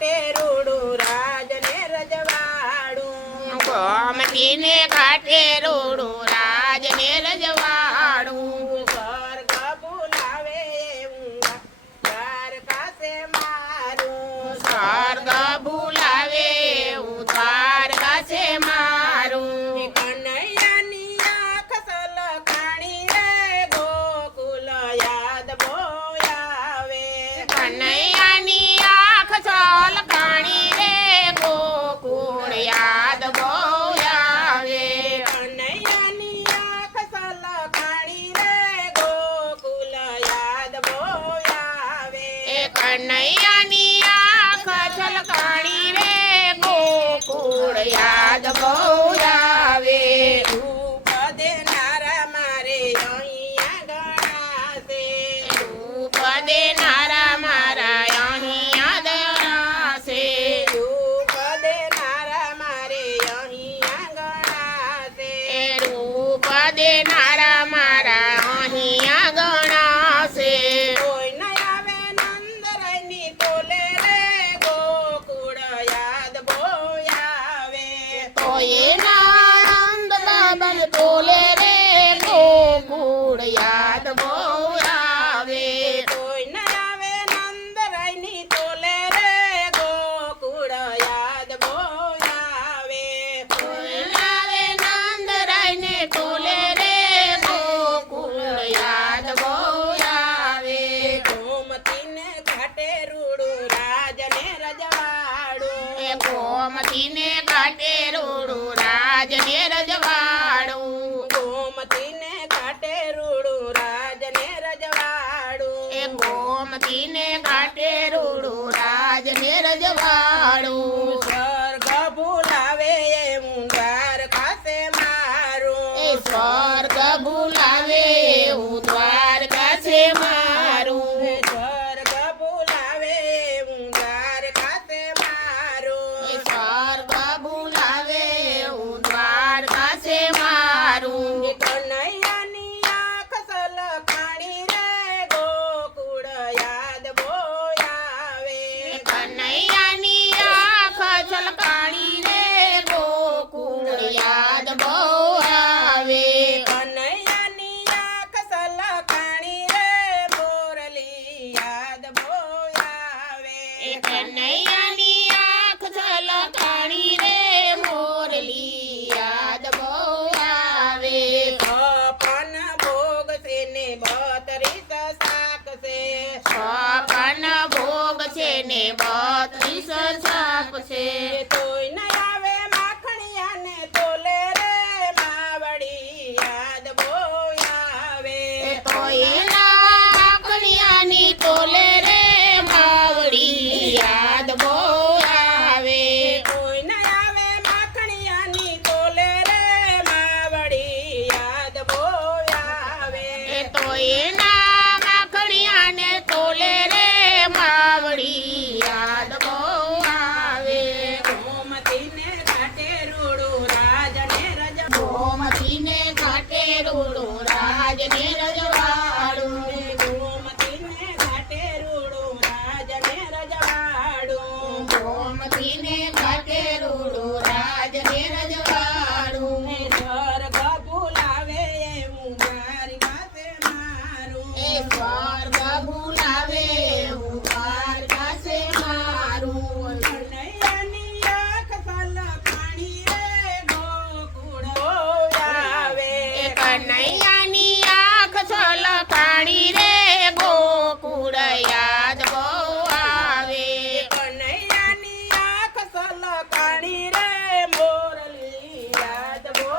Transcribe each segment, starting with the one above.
ઘાટે રૂડું રાજ ને રજવાડું ગોમતીને ઘાટે રૂડું રાજ ને રજવાડું સ્વર્ગ બોલાવે એવું દ્વારકા છે મારું સ્વર્ગ બોલાવે એવું દ્વારકા છે મારું કનૈયાની આંખ સલખાણી રે ગોકુલ યાદ બહુ આવે કનૈયાની આંખ છલકાણી રે ગોકુળ યાદ બહુ આવે કનૈયાની આંખ સલખાણી રે ગોકુલ યાદ બહુ આવે એ કનૈયાની આંખ છલકાણી રે ગોકુળ યાદ બહુ આવે રૂપ દેનારા મારે અહીંયા ગણાશે રૂપ દેનારા મારા અહીંયા દરાશે રૂપ દેનારા મારે અહીંયા ગણાશે એ રૂપ દેનારા મારા અહીંયા ગણાશે કોઈ ન આવે નંદરાયની તોલે રે ગોકુળ યાદ બહુ આવે કોઈ નંદ બાબલ તોલે રે ગોકુળ યાદ બહુ આવે કોઈ ન આવે નંદરાયની તોલે રે ગોકુળ યાદ બહુ આવે કોઈ આવે નંદરાયને તોલે રે ગોકુળ યાદ બહુ આવે ગોમતીને ઘાટે રૂડું રાજ ને રજવાડું એ ગોમતીને ઘાટે રૂડું રાજ ને રજવાડું ગોમતીને ઘાટે રૂડું રાજ ને રજવાડું એ ગોમતીને ઘાટે રૂડું રાજ ને રજવાડું સ્વર્ગ ભૂલાવે એવું દ્વારકા છે મારું એ સ્વર્ગ ભૂલાવે એવું દ્વારકા છે મારું સ્વર્ગ ભૂલાવે એવું દ્વારકા છે મારું એ સ્વર્ગ ભૂલાવે એવું દ્વારકા છે મારું કનૈયાની આંખ સલખાણી રે ગોકુળ યાદ બહુ આવે કનૈયાની આંખ છલકાણી રે ગોકુળ યાદ બહુ આવે કનૈયાની આંખ સલખાણી રે મોરલી યાદ બહુ આવે એ કનૈયાની આંખ છલકાણી રે મોરલી યાદ બહુ આવે છપન ભોગ છે ને 32 શાક છે છપન ભોગ છે ને 32 છાપ છે તોય ન આવે માખણિયાને તોલે રે માવડી યાદ બહુ આવે એ તો એના કણિયાની તોલે રે માવડી યાદ બહુ આવે કોઈ ન આવે માખણિયાની તોલે રે માવડી યાદ બહુ આવે એ તો એના માખણિયાને તોલે રે માવડી યાદ બહુ આવે ગોમતીને ઘાટે રૂડું રાજ ને રજ ગોમતીને ઘાટે રૂડું રાજ ને રજવાડું ગોમતીને ઘાટે રૂડું રાજ ને રજવાડું ગોમતીને ઘાટે રૂડું રાજ ને રજવાડું સ્વર્ગ ભૂલાવે એવું દ્વારકા છે મારું એ સ્વર્ગ ભૂલાવે એવું દ્વારકા છે મારું કનૈયાની આંખ સલખાણી રે ગોકુળ આવે એ કનૈયાની આંખ છલકાણી રે ગોકુળ યાદ બહુ આવે કનૈયાની આંખ સલખાણી રે મોરલી યાદ બહુ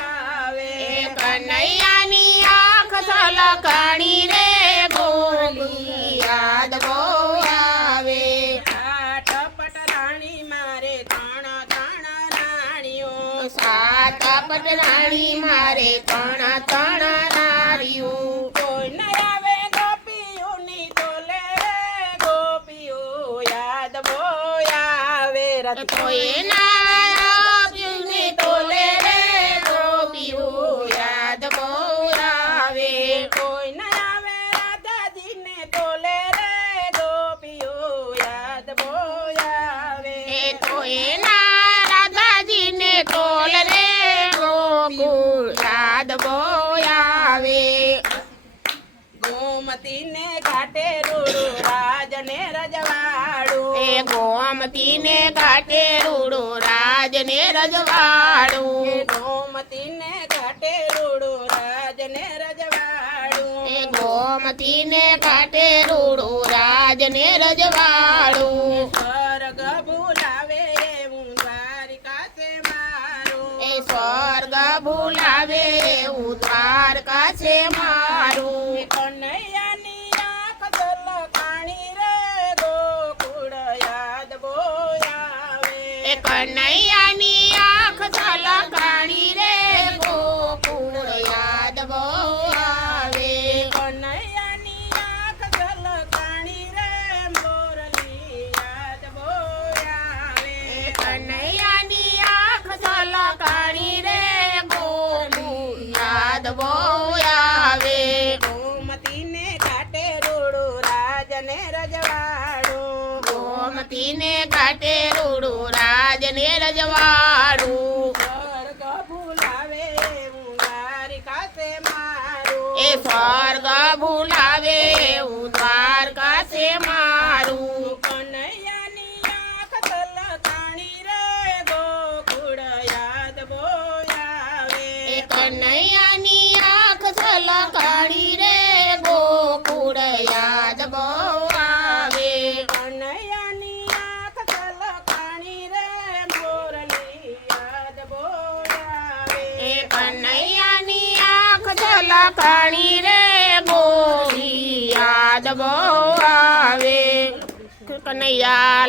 આવે એ કનૈયાની આંખ છલકાણી રે ગોકુળ યાદ બહુ આવે આટપટ રાણી મારે ત્રણ રાણીઓ સાત પટરાણી મારે ત્રણ નારીઓ કોઈ ન આવે ગોપીઓની તોલે રે ગોપીઓ યાદ બહુ આવે રત તો એના તોલે રે ગોપીઓ યાદ બહુ આવે કોઈ ન આવે રાધાજીને તોલે રે ગોપીઓ યાદ બહુ આવે એ તો એના રાધાજીને તોલ રે ગોકુળ યાદ બહુ આવે ગોમતીને ઘાટે રૂડું રાજને રજવાડું એ ગોમતીને ઘાટે રૂડું રાજને રજવાડું ગોમતીને ઘાટે રૂડું રાજને રજવાડું એ ગોમતીને ઘાટે રૂડું રાજને રજવાડું સ્વર્ગ ભૂલાવે એવું દ્વારિકા છે મારું એ સ્વર્ગ ભૂલાવે એવું દ્વારકા છે મારું કનૈયાની આંખ ઝલકાણી રે ગોકુળ યાદ બહુ આવે એ કનૈયાની આંખ ઝલકાણી રે ગોકુળ યાદ બહુ આવે કનૈયાની આંખ ઝલકાણી રે મોરલી યાદ બહુ આવે કનૈયાની આંખ ઝલકાણી રે ગોકુળ યાદ બહુ આવે ગોમતીને ઘાટે રૂડું રાજને રજવાડું ગોમતીને ઘાટે રૂડું રાજને રજવાડું સ્વર્ગ ભૂલાવે એવું દ્વારિકા છે મારું એ સ્વર્ગ ભૂલાવે એવું દ્વારકા છે મારું કનૈયાની આંખ ઝલકાણી રે ગોકુળ યાદ બહુ આવે એ કનૈયાની આંખ ઝલકાણી રે ગોકુળ યાદ બહુ આવે કનૈયાની આંખ ઝલકાણી રે મોરલી યાદ બહુ આવે એ કનૈયાની આંખ ઝલકાણી રે ગોરી યાદ બહુ આવે કનૈયા